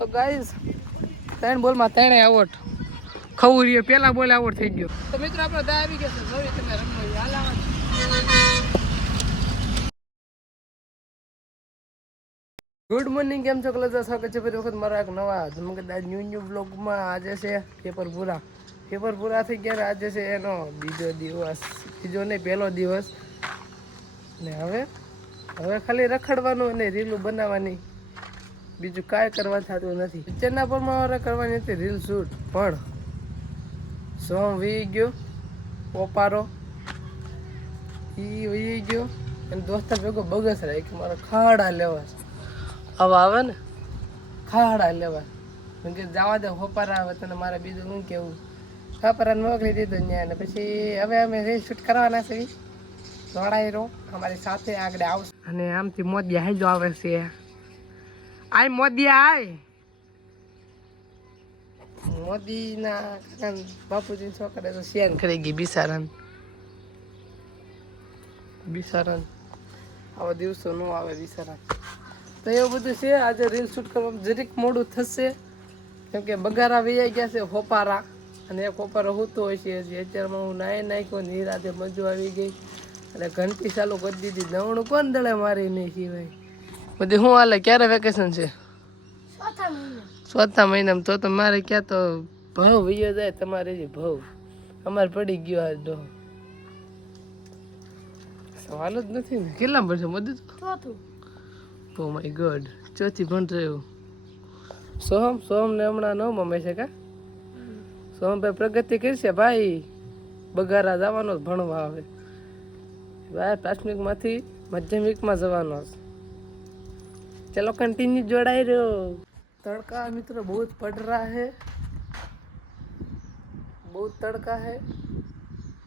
તો ગાઈઝ 3 બોલમાં 3 આઉટ. ખવરીએ પહેલા બોલ આઉટ થઈ ગયો. તો મિત્રો આપણે દા આવી ગયા છે. નવી તમે રમો હાલ આવવાનું. ગુડ મોર્નિંગ, કેમ છો? કલર સ્વાગત છે ફરી વખત મારા એક નવા ધમકદાર ન્યૂ બ્લોગમાં. આજે છે પેપર પૂરા થઈ ગયા. આજે છે એનો બીજો દિવસ, બીજો નહીં પહેલો દિવસ. ને હવે ખાલી રખડવાનું અને રીલું બનાવવાની, બીજું કાંઈ કરવા થતું નથી. પિક્ચરના પર મારે કરવાની હતી રીલ શૂટ, પણ સોંગ વી ગયો પોપારો એ વી ગયો અને દોસ્તાર ભેગો બગસ રહે કે મારે ખાડા લેવા છે. હવે આવે ને ખાડા લેવા કે જવા દે હોપારા આવે તને મારે બીજું શું કેવું. હોપારાને મોકલી દીધું ત્યાં ને પછી હવે અમે રીલ શૂટ કરવાના છે. દોડાઈ રહો અમારી સાથે આગળ આવશે. અને આમથી મોદી હાઈજો આવે છે. આય મોદી આય. મોદીના બાપુજી છોકરા તો શેન કરી ગઈ બિસારન. આવા દિવસો ન આવે બિસારા. તો એવું બધું છે. આજે રીલ શૂટ કરવામાં જરીક મોડું થશે કેમ કે બગારા વૈયા ગયા છે હોપારા, અને એક હોપારો હોતો હોય છે. અત્યારમાં હું નાહી નાખ્યો ને રાતે મજો આવી ગઈ અને ઘંટી ચાલુ કરી દીધી. નવણું કોણ દળે મારી નહીં સિવાય. બધી શું હાલે? ક્યારે વેકેશન છે? ચોથા મહિનામાં. તો મારે ક્યાં તો ભાવ વૈયો જાય તમારે જે ભાવ અમારે પડી ગયો. આ ડો સવાલ જ નથી ને. કેટલા ભણશે બધું? ચોથું. ઓ માય ગોડ, ચોથી ભણતો એવું. સોહમ ને હમણાં ન મમે છે કા? સોહમભાઈ પ્રગતિ કરશે ભાઈ. બગારા જવાનો જ ભણવા આવે ભાઈ. પ્રાથમિકમાંથી માધ્યમિકમાં જવાનો છે. ચલો कंटिन्यू जोड़ाई रहो. तड़का मित्र बहुत पड़ रहा है, बहुत तड़का है.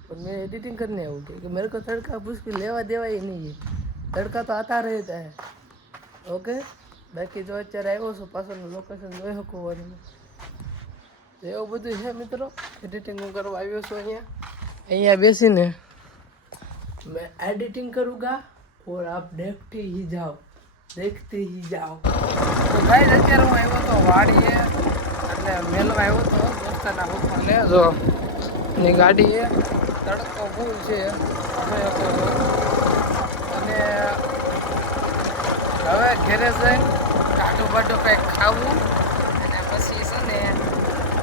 और मैं एडिटिंग करने आऊँ क्योंकि मेरे को तड़का उसकी लेवा देवा ही नहीं है. तड़का तो आता रहता है. ओके, બાકી જો અત્યારે આવ્યો છું પાછળનું લોકેશન જોઈ શકો. એવું બધું છે મિત્રો. એડિટિંગ હું કરવા આવ્યો છું અહીંયા બેસીને मैं एडिटिंग करूँगा और आप देखते ही जाओ. તો ભાઈ અત્યારે હું આવ્યો તો વાડીએ, એટલે મેલવા આવ્યો તો દોસ્તારના પપ્પાને. જો એની ગાડીએ તડકો ફૂલ છે અને હવે ઘેરે જઈને કાઢું બાઢું કંઈક ખાવું અને પછી છે ને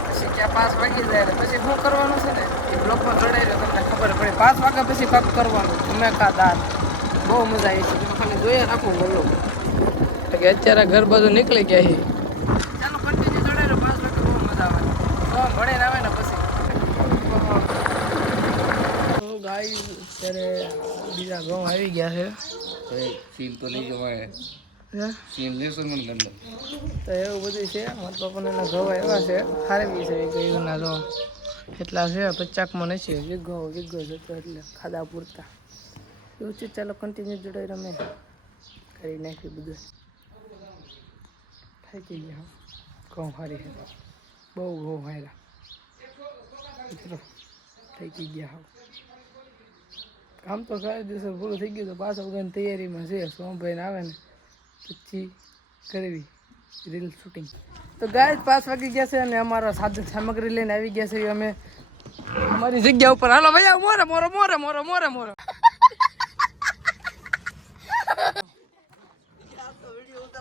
પછી ક્યાં 5 વાગી જાય ને પછી શું કરવાનું છે ને એ બ્લોકમાં જોડાઈ રહ્યો તમને ખબર પડે. 5 વાગ્યા પછી કાંક કરવાનું ઉમેકા દાળ. બહુ મજા આવી છે. તમે ખાલી જોઈએ રાખું બોલો કે અત્યારે ઘર બાજુ નીકળી ગયા છે. ચાલો કન્ટિન્યુ જોડાઈ રહ્યો. 5 વાગે બહુ મજા આવે. ભણીને આવે ને પછી ગાય અત્યારે બીજા ઘઉં આવી ગયા છે. સીન તો નહીં જવાય. સીન લેસન મને ગંદો. તો એવું બધું છે. મારા પપ્પાને ઘઉં આવ્યા છે. ખારવી છે ઘઉંના ઘઉં એટલા છે. 50 નથી વીઘો જતો એટલે ખાધા પૂરતા એવું છે. ચાલો કન્ટિન્યુ જોડાઈ રમે કરી નાખ્યું બધું. થાકી ગયા. ઘઉં હારી છે. બહુ ઘઉં હાર્યા મિત્રો. થાકી ગયા. કામ તો સારા દિવસે પૂરું થઈ ગયું. તો પાછા વગરની તૈયારીમાં છે. સોમભાઈને આવે ને પછી કરવી રીલ શૂટિંગ. તો ગાય 5 વાગી ગયા છે અને અમારા સાધન સામગ્રી લઈને આવી ગયા છે અમે અમારી જગ્યા ઉપર. હાલો ભાઈ મોરે મોરો મોરે મોરો મોરે મોરો.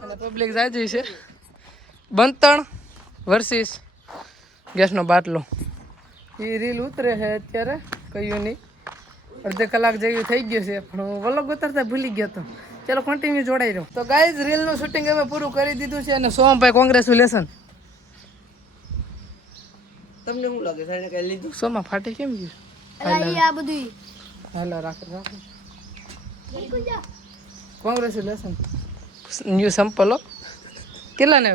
અને પબ્લિક જાય છે. બંતણ વર્સિસ ગેસનો બાટલો. એ રીલ ઉતરે છે અત્યારે. કયું નહીં, અડધે કલાક જેવું થઈ ગયું છે પણ હું વલોગ ઉતરતા ભૂલી ગયો હતો. ચાલો કન્ટિન્યુ જોડાઈ રહ્યો. તો ગાઈઝ રીલનું શૂટિંગ અમે પૂરું કરી દીધું છે. અને સોમભાઈ કોંગ્રેચ્યુલેશન. તમને શું લાગે છે કઈ લીધું? સોમાં ફાટી કેમ ગયું? હાલો રાખો. કોંગ્રેચ્યુલેશન. ન્યુ સંપલ કેટલા ને?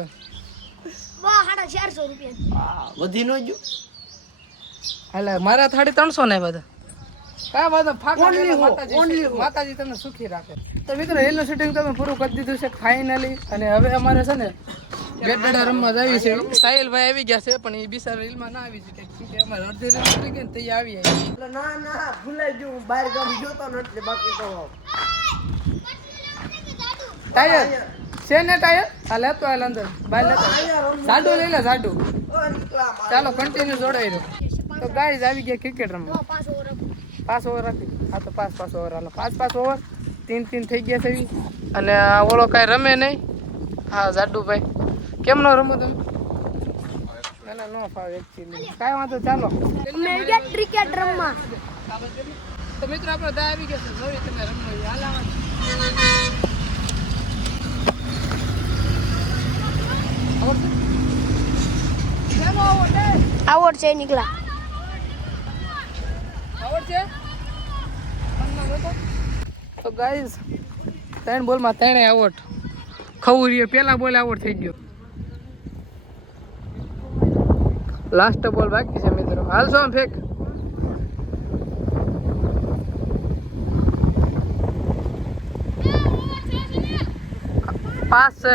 450 રૂપિયા. વધી ન ગયું? હાલે મારા 350 ને બધા. કાંઈ વાંધો માતાજી તમને સુખી રાખે. તો મિત્રો રીલનું શૂટિંગ તમે પૂરું કરી દીધું છે ફાઇનલી. અને હવે અમારે છે ને બેટડા રમવા જ આવી છે. સાહિલભાઈ આવી ગયા છે પણ એ બિચારા રીલમાં ના આવી શકે. અમારે અડધી રીલ થઈ ગઈ ને તે આવી. ના ભૂલાઈ ગયું. બહાર ગામ જોતો નથી બાકી તો છે ને ટાયર આ લેતો હાલ અંદર બાય લેતો સાડું લઈ લે સાડું ચાલો કન્ટિન્યુ જોડાઈ રહ્યો તો ગાઈસ આવી ગયા ક્રિકેટ રમવા 5 ઓવર 5 ઓવર રાખી હા તો 5 ઓવર હાલો 5 ઓવર 3 થઈ ગયા છે અને આ ઓલો કાંઈ રમે નહીં હા જાડુભાઈ કેમ ન રમો તમે ના નો ફાવે એકચ્યુઅલી કાંઈ વાંધો ચાલો મેં ગયા ક્રિકેટ રમવા તો મિત્રો આપણે દા આવી ગયા છે જોઈ તમે રમો હાલ આવડ છે નીકળા આવડ છે તો ગાઈસ 3 બોલમાં 3 આઉટ ખવરીએ પહેલા બોલ આઉટ થઈ ગયો લાસ્ટ બોલ બાકી છે મિત્રો હાલશો આમ ફેક પાસ છે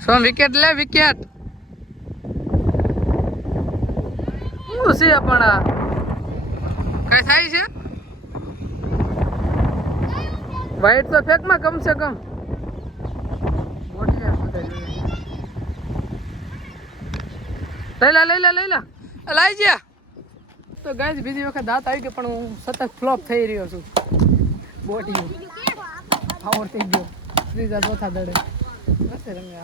સોમ વિકેટ લે વિકેટ શું છે પણ આ કઈ થાય છે વાઈટ તો ફેકમાં કમ સે કમ લઈ લા લાઈ જા તો ગાઈસ બીજી વખત દાંત આવી ગયો પણ હું સતત ફ્લોપ થઈ રહ્યો છું બોટી ફાવર થઈ ગયો ત્રીજા ચોથા દડે રમે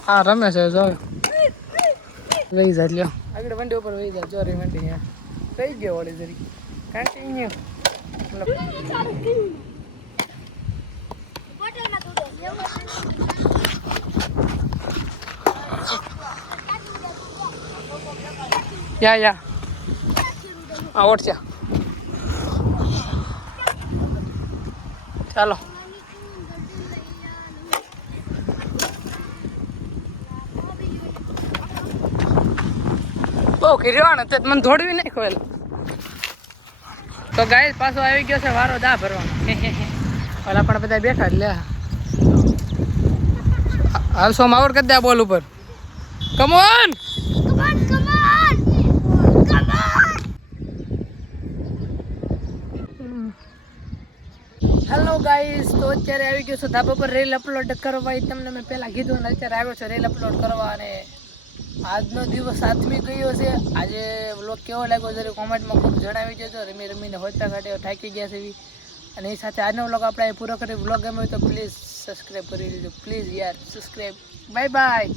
હા રમે છે જો વહી જાય લ્યો આગળ વંડી ઉપર વહી જાય ચોરી વંડી અહીંયા થઈ ગયો વળી જરી કન્ટિન્યુ યા આઉટ છે ચાલો બહુ ખીરવાનો તે મને દોડવી નહીં ખોલ તો ગાઈસ પાછો આવી ગયો છે વારો દા ભરવાનો ઓલા પણ બધા બેઠા જ લે હાલ સો માવર કરી દે બોલ ઉપર કમ ઓન હેલો ગાઈસ તો અત્યારે આવી ગયો છું ધાબા પર રીલ અપલોડ કરવા તમને મેં પહેલાં કીધું ને અત્યારે આવ્યો છું રીલ અપલોડ કરવા અને આજનો દિવસ આથમી ગયો છે આજે વ્લોગ કેવો લાગ્યો જરી કોમેન્ટમાં ખૂબ જણાવી દેજો રમીને હોતા કાઢે થાકી ગયા છે એવી અને એ સાથે આજનો વ્લોગ આપણે પૂરો કરી વ્લોગ ગમ્યો તો પ્લીઝ સબસ્ક્રાઈબ કરી દેજો પ્લીઝ યાર સબસ્ક્રાઈબ બાય બાય